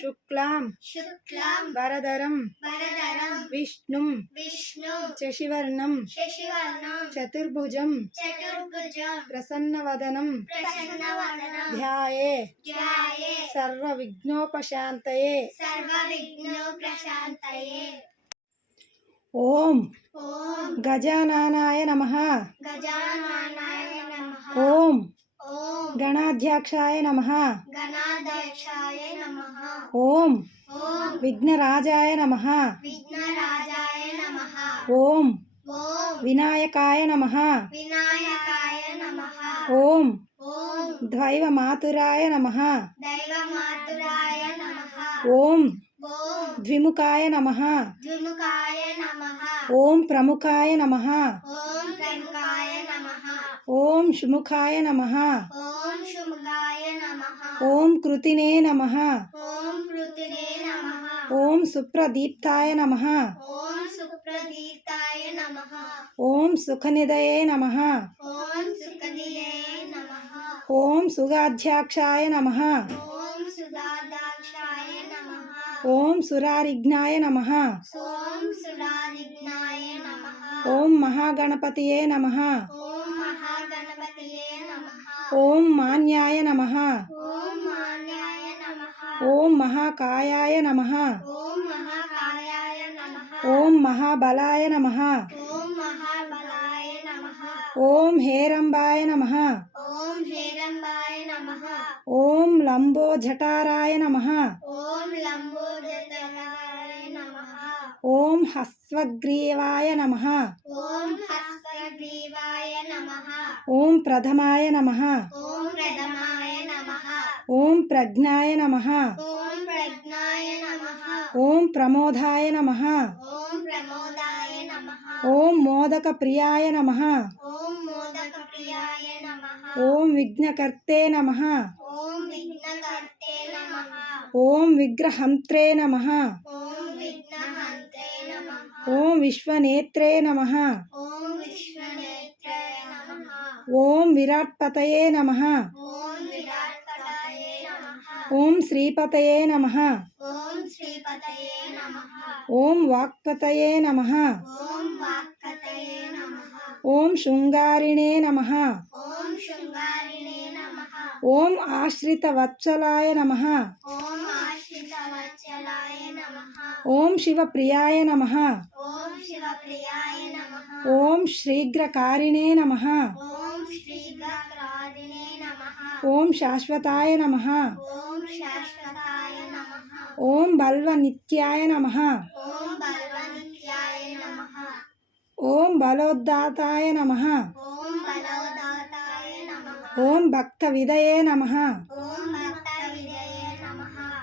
శుక్లాం శుక్లాం వరదరం వరదరం విష్ణుం విష్ణు శశివర్ణం శశివర్ణం చతుర్భుజం చతుర్భుజం ప్రసన్నవదనం ప్రసన్నవదనం ధ్యాయే ధ్యాయే సర్వ విఘ్నోపశాంతయే సర్వ విఘ్నో ప్రశాంతయే ఓం ఓం గజానానాయ నమ గజాననాయ నమః ఓం ఓం గణాధ్యక్షాయ నమ గణాధ్యక్షాయ నమః ఓం ఓం విఘ్నరాజాయ నమ విఘ్నరాజాయ నమః ఓం ఓం వినాయకాయ నమ వినాయకాయ నమః ఓం ఓం ద్వైవమాతురాయ నమ దైవమాతురాయ నమః ఓం ఓం ద్విముఖాయ నమ ద్విముఖాయ నమః ఓం ప్రముఖాయ నమ ఓం ప్రముఖాయ నమః ఓం సుముఖాయ నమ ఓం శుముఖాయ నమః ఓం కృతినే నమ ఓం పృథివే నమః ఓం సుప్రదీప్తాయ నమ ఓం సుప్రదీప్తాయ నమః ఓం సుఖనిదయే నమ ఓం సుఖదియే నమః ఓం సుగాధ్యాక్షాయ నమ ఓం సుధాదాక్షాయ నమః ఓం సురారిఘ్నాయ నమ ఓం సురాదిజ్ఞాయ నమః ఓం మహాగణపతియే ఓం మాన్యాయ నమ ఓం మాన్యాయ నమః ఓం మహాకాయాయ నమ ఓం మహాకాయాయ నమః ఓం మహాబలాయ నమ ఓం మహాబలాయ నమః ఓం హేరంబాయ నమ ఓం హేరంబాయ నమః ఓం లంబోజటారాయ నమ ఓం లంబోదరాయ నమః ఓం హస్వగ్రీవాయ నమ ఓం ప్రథమాయ నమ ఓం ప్రజ్ఞాయ నమ ఓం ప్రమోదాయ నమ ఓం మోదక ప్రియాయ నమ ఓం విఘ్నకర్తే నమ ఓం విగ్రహంత్రే ఓం విశ్వనేత్రే నమ ఓం విశ్వనేత్రే నమః ఓం విరాట్పతయే నమ ఓం విరాట్పటాయే నమః ఓం శ్రీపతయే నమ ఓం వాక్పతయే నమ ఓం శృంగారిణే నమ ఓం ఆశ్రితవత్సలాయ నమ ఓం శివప్రియాయ నమః ఓం శీఘ్రకారిణే నమ ఓం శాశ్వతాయ నమ ఓం ఓం బల్వనిత్యాయ నమ ఓం బల్వనిత్యాయ నమః ఓం బలోద్దాతాయ నమ ఓం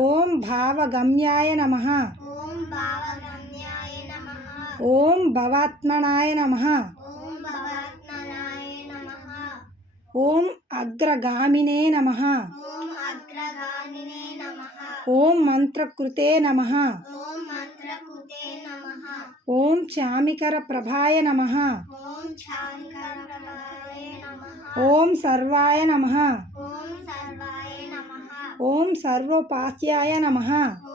ఓం భావగమ్యాయ నమ ఓం భావగమ్యాయ నమః ఓం భవాత్మనాయ నమ ఓం భవాత్మనాయ నమః ఓం అగ్రగామినే నమ ఓం అగ్రగామినే నమః ఓం మంత్రకృతే నమ ఓం మంత్రకృతే నమః ఓం చామికర ప్రభాయ నమ ఓం చాంకరప్రభాయ నమః ఓం సర్వాయ నమ ఓం సర్వాయ నమః ఓం సర్వోపాస్యాయ నమ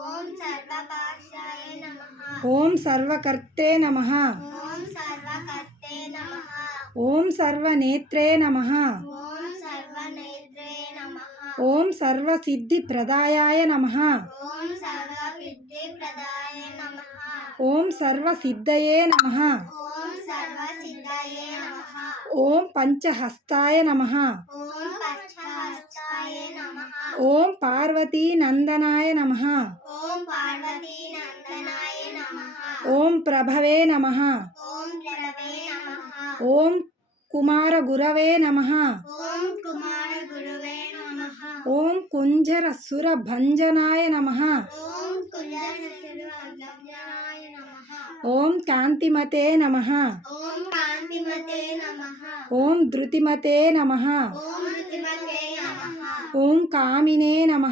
ఓం సర్వపాశాయ నమః ఓం సర్వకర్తే నమ ఓం సర్వకర్తే నమః ఓం సర్వనేత్రే నమ ఓం సర్వనేత్రే నమః ఓం సర్వసిద్ధిప్రదాయాయ నమ ఓం సర్వవిద్యప్రదాయ నమః ఓం సర్వసిద్ధయే నమ ఓం సర్వసిద్ధయే నమః ఓం పంచహస్తాయ నమ ఓం పశ్చహస్తాయ నమః ఓం పార్వతీనందనాయ నమ ఓం పార్వతీనందనాయ నమః ఓం ప్రభవే నమ ఓం ప్రవే నమః ఓం కుమార గురువే నమః ఓం నమ ఓం కులశిరువజ్ఞాయ నమః ఓం కాంతిమతే నమ ఓం ధృతిమతే నమ ఓం కామినే నమ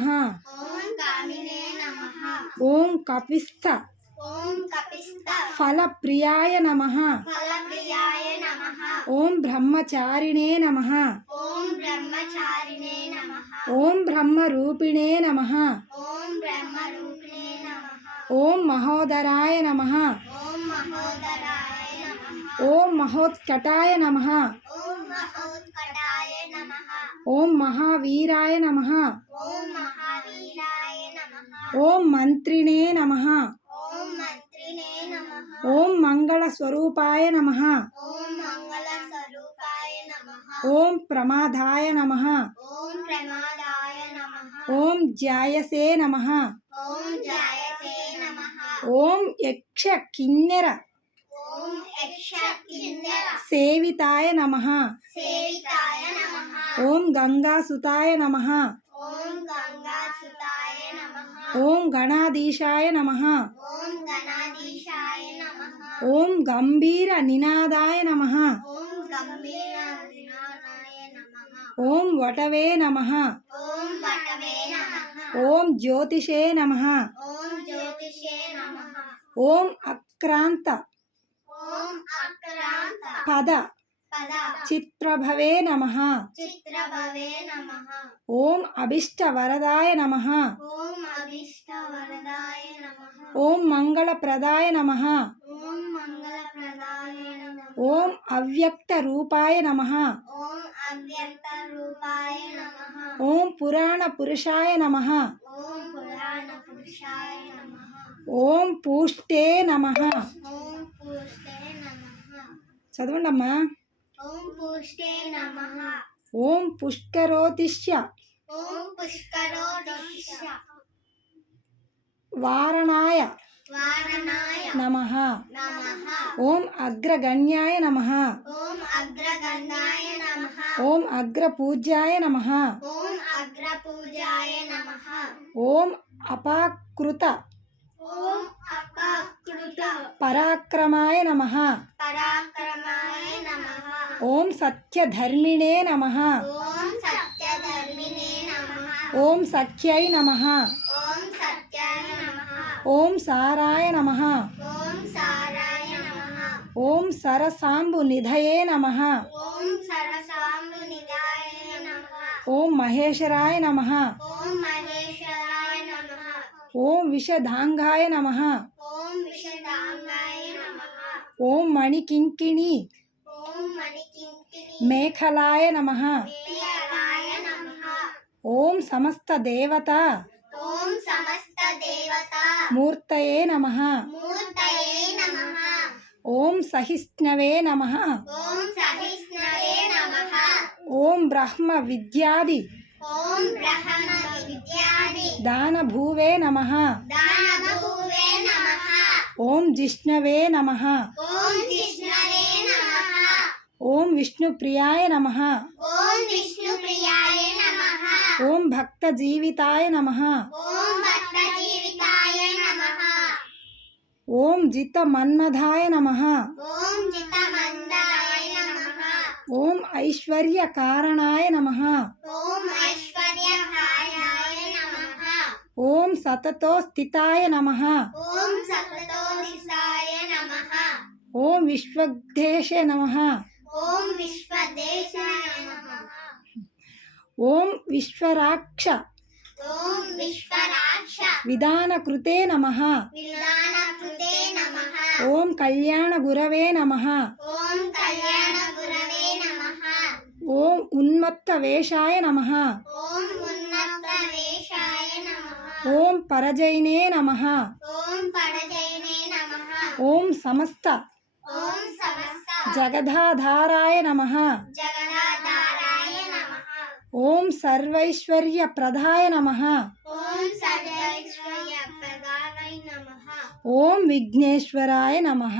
ఓం కపిస్థ ఫలప్రియాయ నమ ఓం బ్రహ్మచారిణే నమ ఓం ఓం బ్రహ్మరూపిణే నమ ఓం మహోదరాయ నమ ఓం మహోత్కటాయ నమ ఓం మహావీరాయ నమః ఓం మంత్రిణే నమ ఓం మంగళ స్వరూపాయ నమః. ఓం ప్రమాదాయ నమ. ఓం జాయసే నమ. ఓం యక్ష కిన్నెర సేవితాయ నమ. ఓం గంగాసుతాయ నమ. ఓం గంగాసుతాయ నమః ఓం గణాధీశాయ నమ. ఓం గంభీర నినాదాయ నమ. ఓం వటవే నమ. ఓం జ్యోతిషే నమ. ఓం అక్రాంత పద. చిత్రభవే నమ ఓం అభిష్ట వరదాయ నమః ఓం ఓం మంగళప్రదాయ నమః ఓం అవ్యక్త రూపాయ నమ ఓం పురాణ పురుషాయ నమ ఓం పూష్టే నమ ఓం పూష్టే నమః చదవండి అమ్మా ఓం పూష్టే నమః. ఓం పుష్కరోతిష్య. వారణాయ. వారణాయ. నమ. నమః. ఓం అగ్రగణ్యాయ నమ. ఓం అగ్రగంధాయ నమః. ఓం అగ్రపూజ్యాయ నమ. ఓం అగ్రపూజాయ నమః. ఓం అపాకృత. ఓం అపకృత. పరాక్రమాయ నమ. పరాక్రమాయ ఓం సత్యధర్మిణే నమ ఓం సత్యధర్మినే నమః ఓం సఖ్యై నమ ఓం సత్యాయ నమః ఓం సారాయ నమ ఓం సారాయ నమః ఓం సరసాంబు నిధయే నమ ఓం సరసాంబు నిదాయ నమః ఓం మహేశ్వరాయ నమ ఓం మహేశ్వరాయ నమః ఓం విషధాంగాయ నమ ఓం విషదాంగాయ నమః ఓం మణికింకిణి ఓం మణికింకిని మేఖలాయ నమ. ఓం సమస్త దేవత. ఓం సమస్త దేవత. మూర్తయే నమ. మూర్తయే నమః. ఓం సహిష్ణవే నమ. ఓం సహిష్ణవే నమః. ఓం బ్రహ్మ విద్యాది. ఓం బ్రహ్మ విద్యాది. దానభూవే నమ. ఓం జిష్ణవే నమ. ఓం జిష్ణవే ఓం విష్ణుప్రియాయ నమ ఓం విష్ణుప్రియాయ నమః ఓం భక్తజీవితాయ నమ ఓం భక్త జీవితాయ నమః ఓం జితమన్మధాయ నమ ఓం జితమందాయ నమః ఓం ఐశ్వర్యకారణాయ నమ ఓం ఐశ్వర్యకాయాయ నమః ఓం సతతో స్థితాయ నమ ఓం సతతోషితాయ నమః ఓం విశ్వగ్ధేశ నమ ఓం విశ్వదేశాయ నమః. ఓం విశ్వరాక్ష ఓం విశ్వరాక్ష. విధానకృతే నమ. విధానకృతే నమః. ఓం కళ్యాణ గురవే నమ. ఓం కళ్యాణ గురవే నమః. ఓం ఉన్మత్త వేషాయ నమ. ఓం ఉన్నత వేషాయ నమః. ఓం పరజైనే నమ. ఓం పరజైనే నమః. ఓం సమస్త ఓం సమస్త జగదాధారాయ నమ. ఓం సర్వైశ్వర్య విఘ్నేశ్వరాయ నమ. ఓం విఘ్నేశ్వరాయ నమః.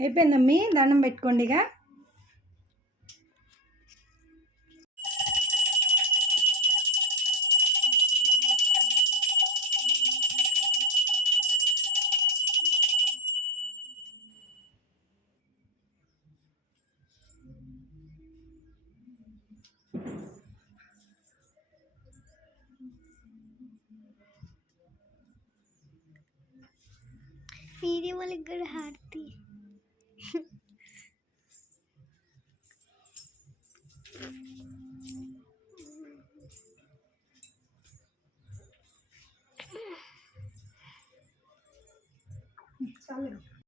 అయిపోయిందమ్మి దండం పెట్టుకోండిగా. सीढ़ी वाली गड़ हारती। चलो।